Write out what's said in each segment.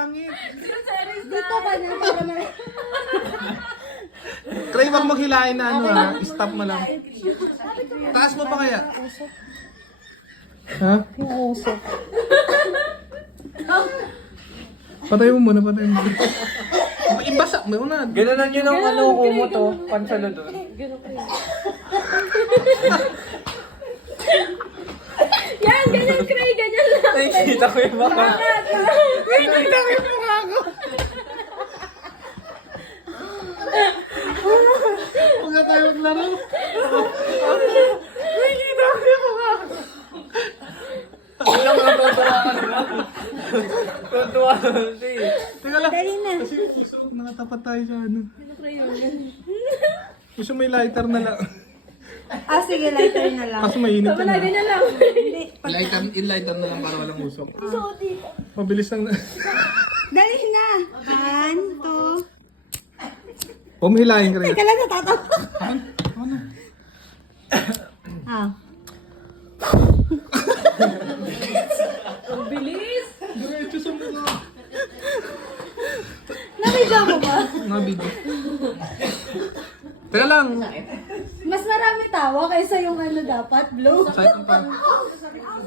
pangit. Dito ka na para may... Try wag mo hilain na ano ha. Stop mo lang. Taas mo pa kaya? Ha? Yung usok. Patay mo muna, patay mo. Ibasa mo na. Gano'n yun ang ano kumo to, pansalo doon. Yan, ganyan, Cray, ganyan lang. Nakikita ko yung mga... Nakikita ko yung mukha ko. Huwag na tayo maglaro. Nakikita ko yung mukha ko. Hindi lang mga tuwa ka naman. Tuwa ka siya eh. Teka lang. Dali na. Kasi gusto ko nakatapat tayo sa ano. Gusto may lighter na lang. Ah, sige, lighter na lang. Kaso mainit na. Ganyan lang. Hindi. Lighter na lang para walang usok. Mabilis lang na. Dali na. 1, 2. Humihilahin ka rin. Teka lang, natatawa. Ako na. Ah. Diretso sa mukha. Nabidyo mo ba? Nabidyo. Teka lang. Mas marami tawa kaysa yung ano dapat, blow. Sayang pa. Ano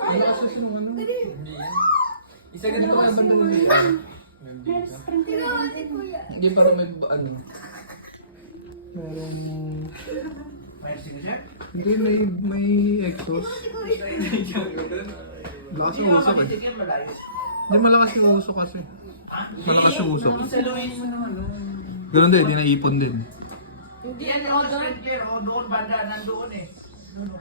kasi sinong ano? Isa ganito ka banda mo dito. Hindi para may ano. Merong... Hindi, may exhaust. Malakas yung usok eh. Hindi malakas yung usok kasi. Malakas yung usok. Ganun din, hindi naipon din. Hindi ano sprinkler o doon banda nandoon eh. No.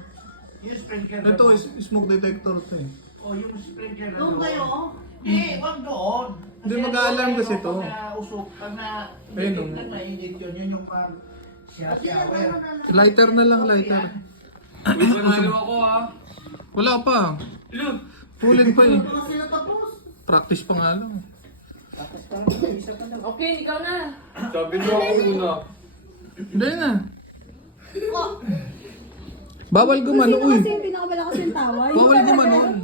Yung sprinkler. Ito, smoke detector to eh. O yung sprinkler doon kayo. Eh, wag doon. Hindi, mag-aalarm kasi to. Pag na-usok, pag na... Ayun, no. Pag na-init yun, yun yung pag... shower. Lighter na lang, lighter. Uy, panalo ako ha. Wala pa. Look! Pulin pa eh. Practice pa nga lang. Okay, ikaw na. Sabi niyo ako muna. Hindi na. Bawal gumano, uy. Kasi yung pinakamalakas yung tawa. Bawal gumanon.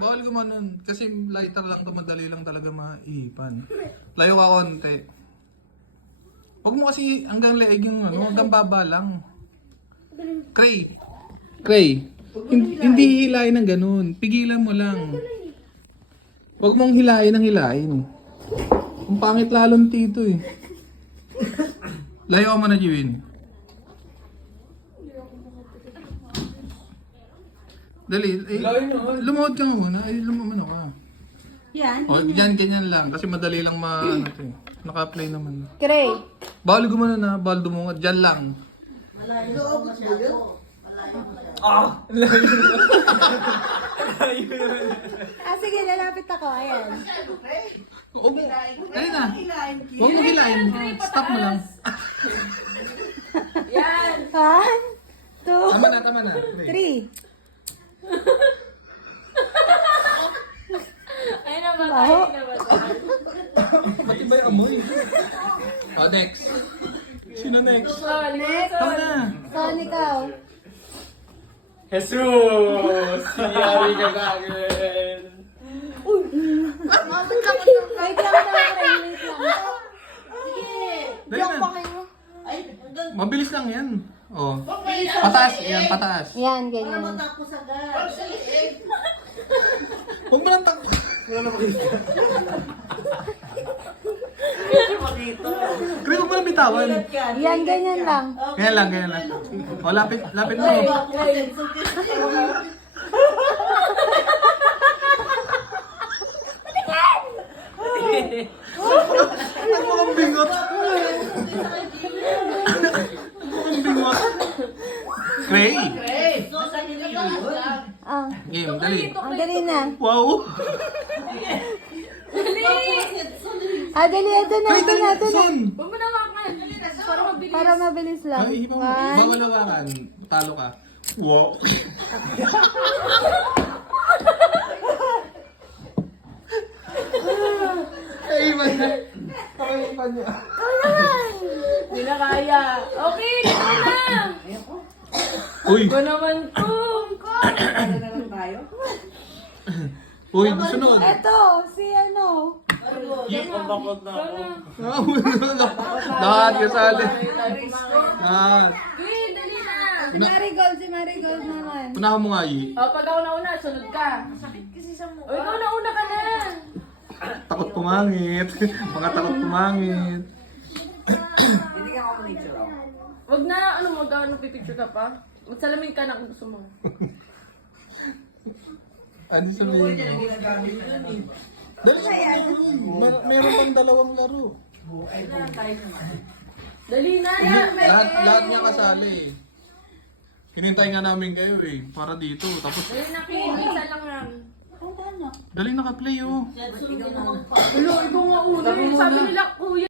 Bawal gumanon. Kasi lighter lang to, madali lang talaga maipan. Layo ka konti. Huwag mo kasi hanggang leeg yung ano, hanggang baba lang. Cray. Cray. Hindi hilahin ng ganun. Pigilan mo lang. Huwag mong hilahin ng hilahin. Ang pangit lalong tito eh. Layo ka muna, Jiwin. Dali. Lumuhod ka muna. Ay, lumuhod ka. Yan. O, yan, ganyan lang. Kasi madali lang ano to eh. Naka-apply naman. Cray. Bawal gumano na, bawal dumungad. Diyan lang. Ah, sige, lalapit ako. Ayan. Huwag mo. Dali na. Huwag mo hilahin. Stop mo lang. Yan. 1, 2, Tama na, tama na. 3. Ay, namatay. Baho. Namatay. Matibay ang amoy. O, next. Sino next? Next. Ikaw na. Saan ikaw? Jesus! Siyari ka na agad. Wait lang na, Cray. Wait lang. Dali na. Mabilis lang yan. O. Pataas. Yan, pataas. Yan, ganyan. Huwag mo lang Kaya huwag mo lang bitawan. Yan, ganyan lang. Ganyan lang, ganyan lang. O, lapit mo. Ano mo kang bingot? Bingot. Cray. Ah, Game, dali. ang dali na. Wow. Ah, dali. Ito na, Cray, ito dali. na, ito na. Son. Huwag mo na makan. Para mabilis. Para mabilis lang. Ay, ibang 1. bawal hawakan. Talo ka. Wow. Ay, iba na. Pakaipan niya. Hindi na kaya. Okay, ikaw na. Uy. Ikaw naman to. Uy, sunod. Ito, si ano. Ang bakot na ako. Lahat kasali. Ah, Uy, dali na. Si Marigold naman. unahan mo nga, Yi. Pag ako nauna, sunod ka. Sakit kasi sa mukha. Uy, ikaw nauna ka na. Takot pumangit. Mga takot pumangit. Binigyan ako ng picture ako. Wag na, pipicture ka pa. Magsalamin ka na kung gusto mo. Ano sabihin Yan ang mo? ginagamit na ano. Dali sa meron pang dalawang laro. Dali na. Lahat niya kasali. Hinintay nga namin kayo eh, para dito. Tapos, Dali na, Kim. Isa lang yan. dali naka-play oh. Ulo, ikaw nga una. Sabi nila, kuya.